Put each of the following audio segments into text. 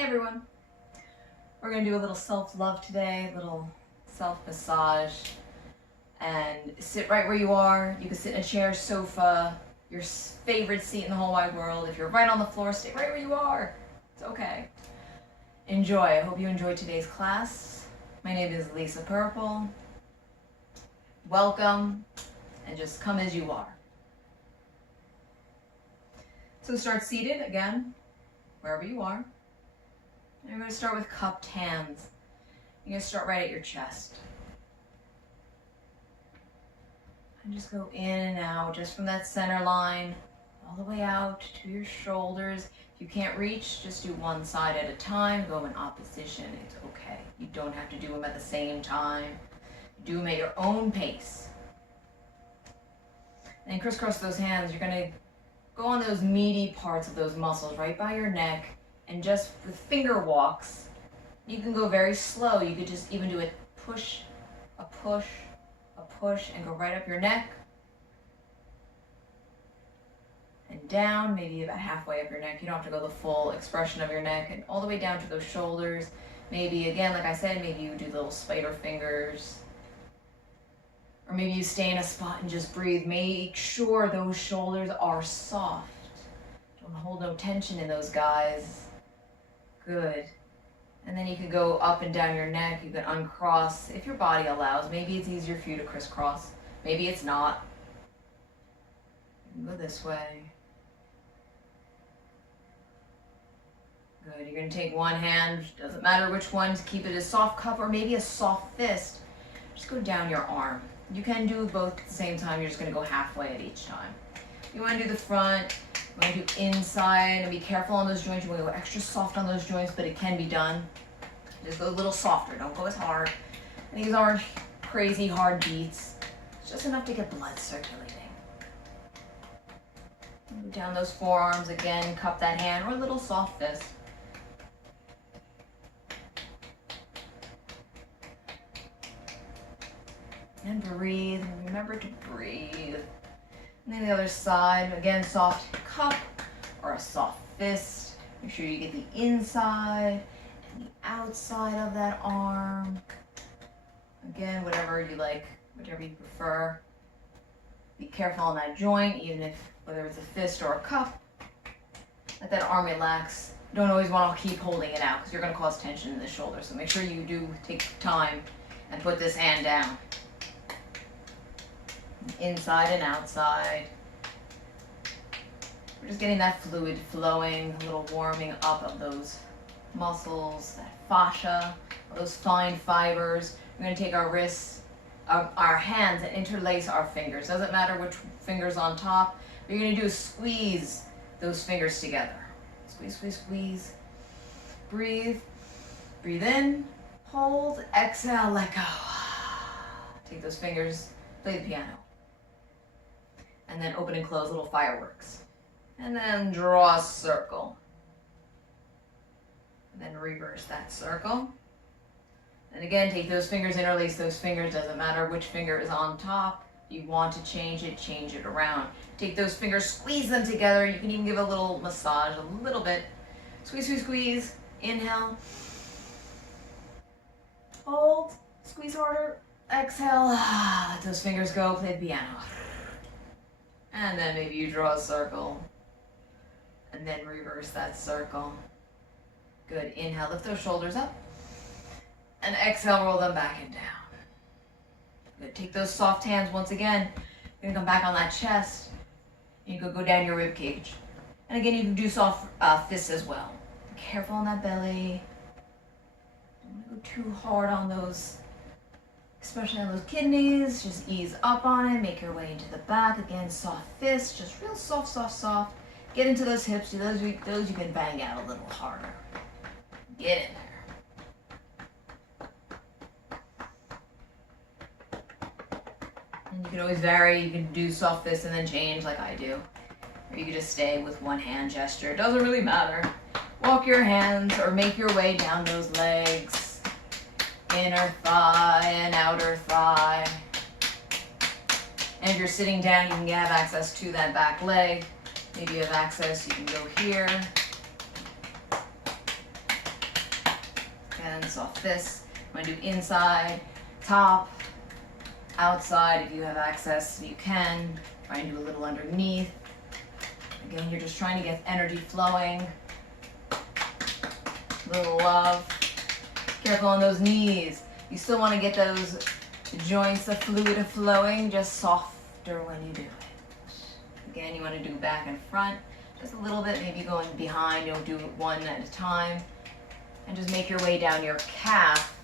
Hey everyone, we're going to do a little self-love today, a little self-massage, and sit right where you are. You can sit in a chair, sofa, your favorite seat in the whole wide world. If you're right on the floor, stay right where you are. It's okay. Enjoy. I hope you enjoyed today's class. My name is Lisa Purple. Welcome, and just come as you are. So start seated again, wherever you are. And you're going to start with cupped hands. You're going to start right at your chest. And just go in and out, just from that center line, all the way out to your shoulders. If you can't reach, just do one side at a time. Go in opposition. It's okay. You don't have to do them at the same time. Do them at your own pace. And crisscross those hands. You're going to go on those meaty parts of those muscles right by your neck. And just with finger walks, you can go very slow. You could just even do a push, a push, a push, and go right up your neck. And down, maybe about halfway up your neck. You don't have to go the full expression of your neck. And all the way down to those shoulders. Maybe, again, like I said, maybe you do little spider fingers. Or maybe you stay in a spot and just breathe. Make sure those shoulders are soft. Don't hold no tension in those guys. Good. And then you can go up and down your neck. You can uncross if your body allows. Maybe it's easier for you to crisscross. Maybe it's not. You can go this way. Good. You're going to take one hand. Doesn't matter which one. Keep it a soft cup or maybe a soft fist. Just go down your arm. You can do both at the same time. You're just going to go halfway at each time. You want to do the front. You want to do inside and be careful on those joints. You want to go extra soft on those joints, but it can be done. Just go a little softer. Don't go as hard. And these aren't crazy hard beats. It's just enough to get blood circulating. Move down those forearms again. Cup that hand or a little soft fist. And breathe. Remember to breathe. And then the other side, again, soft cup or a soft fist. Make sure you get the inside and the outside of that arm. Again, whatever you like, whatever you prefer. Be careful on that joint, even if, whether it's a fist or a cup. Let that arm relax. You don't always want to keep holding it out because you're going to cause tension in the shoulder. So make sure you do take time and put this hand down. Inside and outside. We're just getting that fluid flowing, a little warming up of those muscles, that fascia, those fine fibers. We're going to take our wrists, our hands, and interlace our fingers. Doesn't matter which finger's on top. What you're going to do is squeeze those fingers together. Squeeze, squeeze, squeeze. Breathe. Breathe in. Hold. Exhale. Let go. Take those fingers. Play the piano. And then open and close little fireworks. And then draw a circle. And then reverse that circle. And again, take those fingers, interlace those fingers. Doesn't matter which finger is on top. You want to change it around. Take those fingers, squeeze them together. You can even give a little massage, a little bit. Squeeze, squeeze, squeeze. Inhale. Hold. Squeeze harder. Exhale. Let those fingers go. Play the piano. And then maybe you draw a circle. And then reverse that circle. Good. Inhale, lift those shoulders up. And exhale, roll them back and down. Good. Take those soft hands once again. You're going to come back on that chest. And you can go down your rib cage. And again, you can do soft fists as well. Be careful on that belly. Don't go too hard on those, especially on those kidneys. Just ease up on it. Make your way into the back. Again, soft fist. Just real soft, soft, soft. Get into those hips. Those you can bang out a little harder. Get in there. And you can always vary. You can do soft fists and then change like I do. Or you can just stay with one hand gesture. It doesn't really matter. Walk your hands or make your way down those legs. Inner thigh and outer thigh. And if you're sitting down, you can have access to that back leg. Maybe you have access, you can go here. and soft this. You want to do inside, top, outside. If you have access, you can. Try and do a little underneath. Again, you're just trying to get energy flowing. Little love. Careful on those knees. You still want to get those joints, the fluid flowing, just softer when you do it. Again, you want to do back and front. Just a little bit, maybe going behind. Don't do it one at a time. And just make your way down your calf.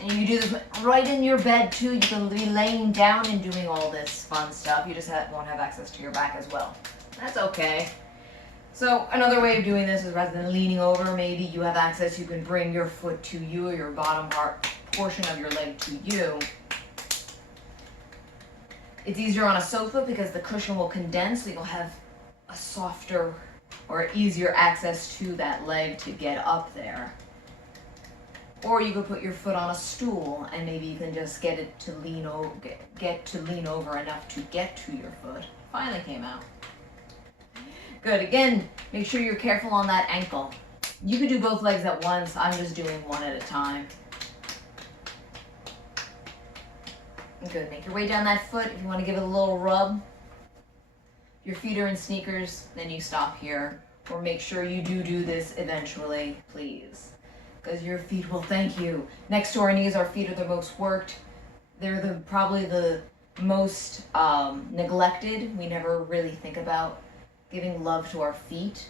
And you can do this right in your bed too. You can be laying down and doing all this fun stuff. You just won't have access to your back as well. That's okay. So another way of doing this is rather than leaning over, maybe you have access, you can bring your foot to you or your bottom part portion of your leg to you. It's easier on a sofa because the cushion will condense, so you'll have a softer or easier access to that leg to get up there. Or you could put your foot on a stool and maybe you can just get it to lean over, get to lean over enough to get to your foot. Finally came out. Good. Again, make sure you're careful on that ankle. You can do both legs at once. I'm just doing one at a time. Good. Make your way down that foot. If you want to give it a little rub. If your feet are in sneakers, then you stop here. Or make sure you do this eventually, please. Because your feet will thank you. Next to our knees, our feet are the most worked. They're probably the most neglected. We never really think about giving love to our feet.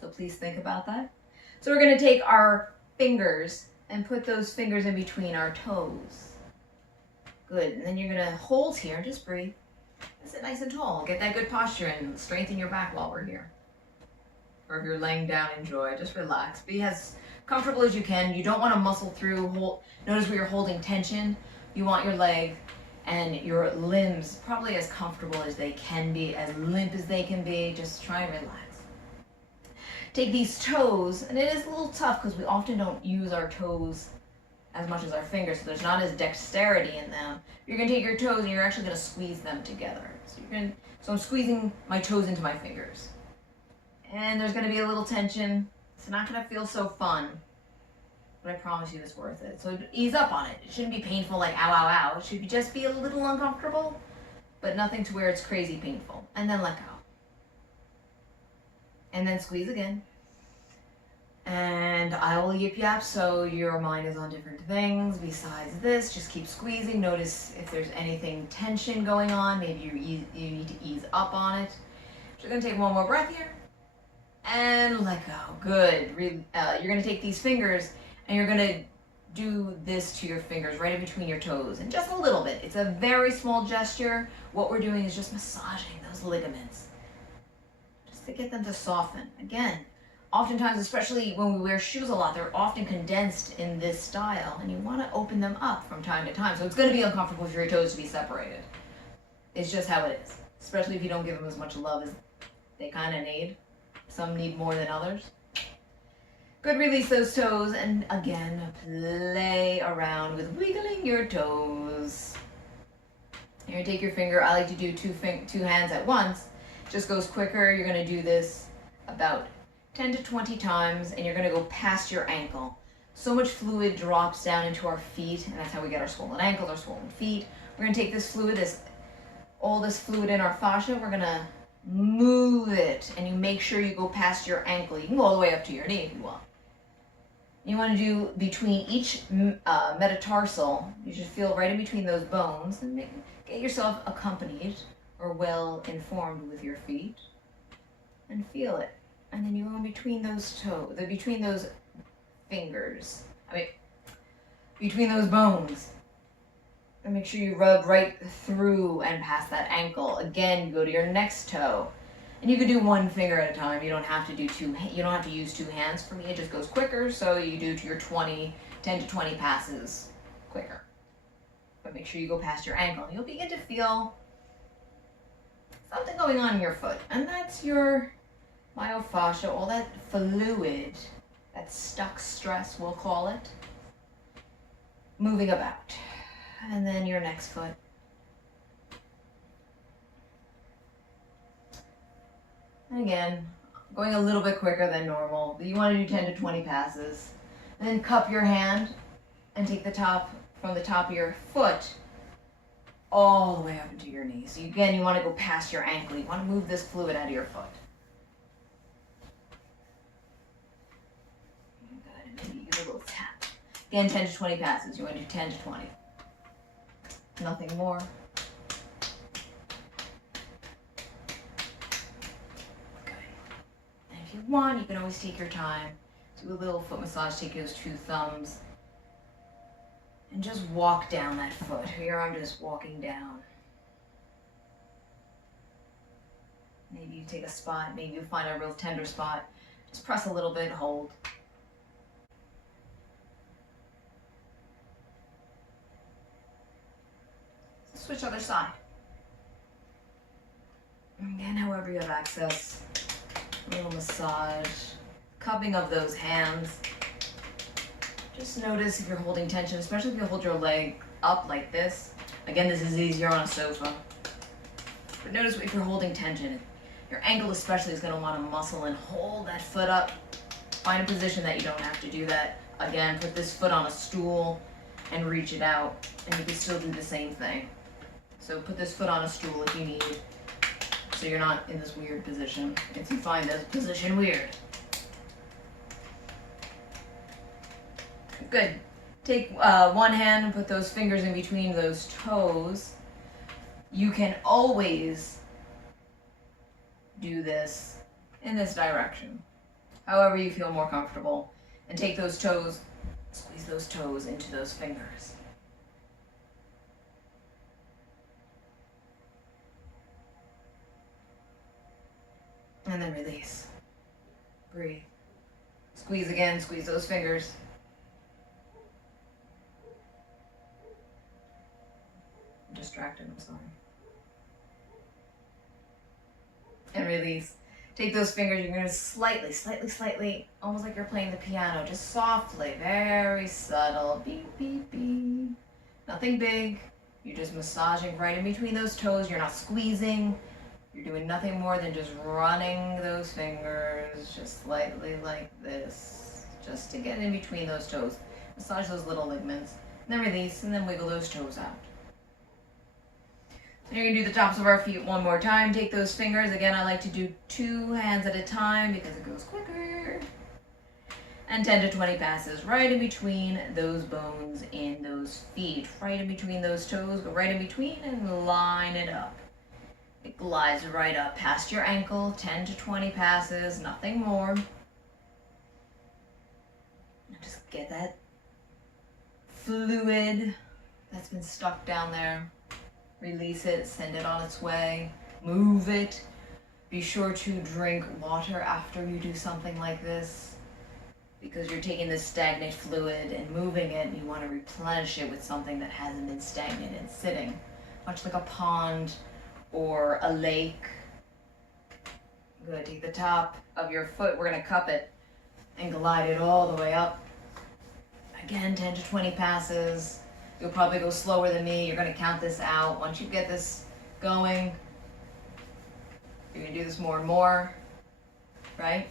So please think about that. So we're going to take our fingers and put those fingers in between our toes. Good. And then you're going to hold here and just breathe. Sit nice and tall. Get that good posture and strengthen your back while we're here. Or if you're laying down, enjoy. Just relax. Be as comfortable as you can. You don't want to muscle through. Notice where you're holding tension. You want your leg and your limbs probably as comfortable as they can be, as limp as they can be. Just try and relax. Take these toes, and it is a little tough because we often don't use our toes as much as our fingers, so there's not as dexterity in them. You're going to take your toes and you're actually going to squeeze them together. So I'm squeezing my toes into my fingers. And there's going to be a little tension. It's not going to feel so fun, but I promise you it's worth it. So ease up on it. It shouldn't be painful like ow, ow, ow. It should just be a little uncomfortable, but nothing to where it's crazy painful. And then let go. And then squeeze again. And I will yip yap so your mind is on different things besides this. Just keep squeezing. Notice if there's anything tension going on. Maybe you need to ease up on it. So you're going to take one more breath here. And let go. Good. You're going to take these fingers and you're going to do this to your fingers right in between your toes. And just a little bit. It's a very small gesture. What we're doing is just massaging those ligaments. Just to get them to soften. Again, oftentimes, especially when we wear shoes a lot, they're often condensed in this style. And you want to open them up from time to time. So it's going to be uncomfortable for your toes to be separated. It's just how it is. Especially if you don't give them as much love as they kind of need. Some need more than others. Good, release those toes, and again, play around with wiggling your toes. You're gonna take your finger, I like to do two hands at once. Just goes quicker. You're gonna do this about 10 to 20 times, and you're gonna go past your ankle. So much fluid drops down into our feet, and that's how we get our swollen ankles, our swollen feet. We're gonna take this fluid, all this fluid in our fascia, we're gonna move it, and you make sure you go past your ankle. You can go all the way up to your knee if you want. You want to do between each metatarsal. You should feel right in between those bones, and get yourself accompanied or well informed with your feet, and feel it. And then you go in between those toes, between those fingers. Between those bones. And make sure you rub right through and past that ankle. Again, go to your next toe. And you can do one finger at a time. You don't have to do you don't have to use two hands. For me, it just goes quicker, so you do to your 10 to 20 passes quicker. But make sure you go past your ankle. And you'll begin to feel something going on in your foot. And that's your myofascia, all that fluid, that stuck stress, we'll call it, moving about. And then your next foot. And again, going a little bit quicker than normal, but you want to do 10 to 20 passes. And then cup your hand and take the top from the top of your foot all the way up into your knee. So again, you want to go past your ankle. You want to move this fluid out of your foot. Good. Maybe you give a little tap. Again, 10 to 20 passes. You want to do 10 to 20. Nothing more. Good. And if you want, you can always take your time. Do a little foot massage. Take those two thumbs. And just walk down that foot. Here I'm just walking down. Maybe you take a spot, maybe you find a real tender spot. Just press a little bit, hold. Switch other side. Again, however you have access. A little massage. Cupping of those hands. Just notice if you're holding tension, especially if you hold your leg up like this. Again, this is easier on a sofa. But notice if you're holding tension, your ankle especially is going to want to muscle and hold that foot up. Find a position that you don't have to do that. Again, put this foot on a stool and reach it out, and you can still do the same thing. So put this foot on a stool if you need, so you're not in this weird position, if you find this position weird. Good. Take one hand and put those fingers in between those toes. You can always do this in this direction, however you feel more comfortable. And take those toes, squeeze those toes into those fingers. And then release. Breathe. Squeeze again, squeeze those fingers. Distracted, I'm sorry. And release. Take those fingers, you're going to slightly, almost like you're playing the piano, just softly, very subtle, beep, beep, beep. Nothing big. You're just massaging right in between those toes. You're not squeezing. You're doing nothing more than just running those fingers just slightly like this, just to get in between those toes. Massage those little ligaments, and then release, and then wiggle those toes out. So you're going to do the tops of our feet one more time. Take those fingers. Again, I like to do 2 hands at a time because it goes quicker. And 10 to 20 passes right in between those bones in those feet. Right in between those toes. Go right in between and line it up. It glides right up past your ankle. 10 to 20 passes, nothing more. And just get that fluid that's been stuck down there. Release it, send it on its way, move it. Be sure to drink water after you do something like this, because you're taking this stagnant fluid and moving it, and you want to replenish it with something that hasn't been stagnant and sitting, much like a pond or a lake. Good. Take the top of your foot, we're going to cup it and glide it all the way up. Again, 10 to 20 passes. You'll probably go slower than me. You're going to count this out. Once you get this going, you're going to do this more and more, right?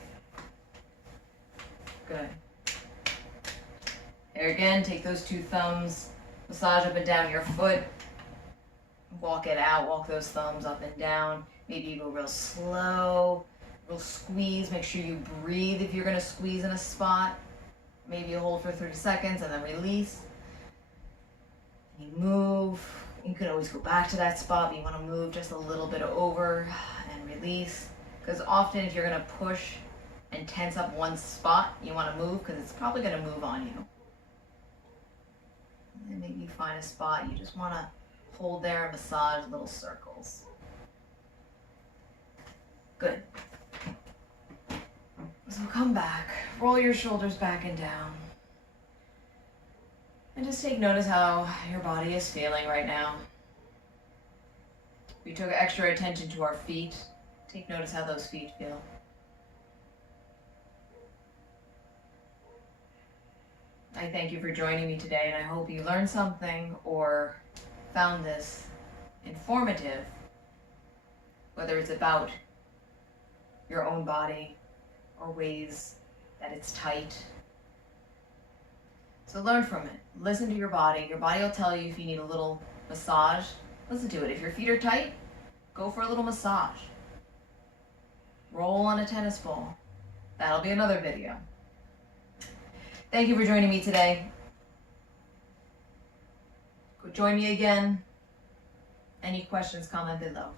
Good. Here again, take those 2 thumbs, massage up and down your foot, walk it out, walk those thumbs up and down. Maybe you go real slow, real squeeze. Make sure you breathe if you're going to squeeze in a spot. Maybe you hold for 30 seconds and then release. You move. You can always go back to that spot, but you want to move just a little bit over and release. Because often if you're going to push and tense up one spot, you want to move because it's probably going to move on you. And then maybe you find a spot you just want to hold there and massage little circles. Good. So come back. Roll your shoulders back and down. And just take notice how your body is feeling right now. We took extra attention to our feet. Take notice how those feet feel. I thank you for joining me today, and I hope you learned something or found this informative, whether it's about your own body or ways that it's tight. So learn from it. Listen to your body. Your body will tell you if you need a little massage. Listen to it. If your feet are tight, go for a little massage. Roll on a tennis ball. That'll be another video. Thank you for joining me today. Join me again. Any questions, comment below.